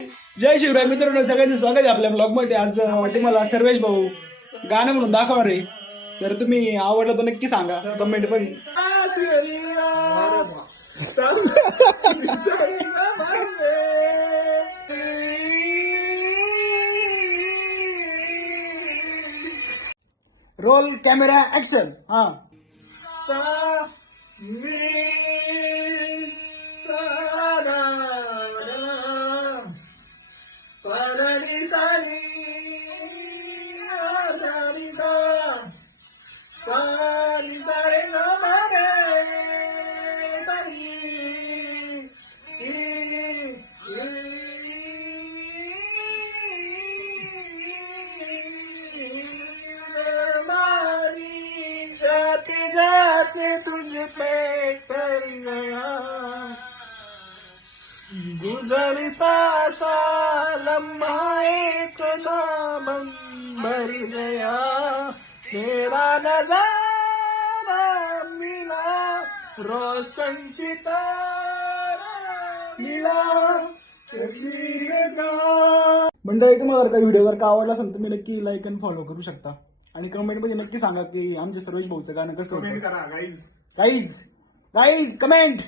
जय शिवराय मित्रांनो, सगळ्यांचं स्वागत आहे आपल्या ब्लॉग मध्ये. आज तुम्हाला सर्वेश भाऊ गाणं म्हणून दाखवणार आहे. तर तुम्ही आवडलं तर नक्की सांगा कमेंट मध्ये. Roll camera action. हा जाते तुझ पे कर गया गुजरता सा लम्हा एक दामन भर गया तेरा नजारा मिला रोशन सितारा मिला. मंडळी, तुम्हाला जर का व्हिडिओ जर का आवडला असेल तर तुम्ही नक्की लाईक आणि फॉलो करू शकता आणि कमेंट मध्ये नक्की सांगा की आमच्या सर्वेश भाऊचं गाणं कसं होतं. कमेंट करा गाईज. Guys comment.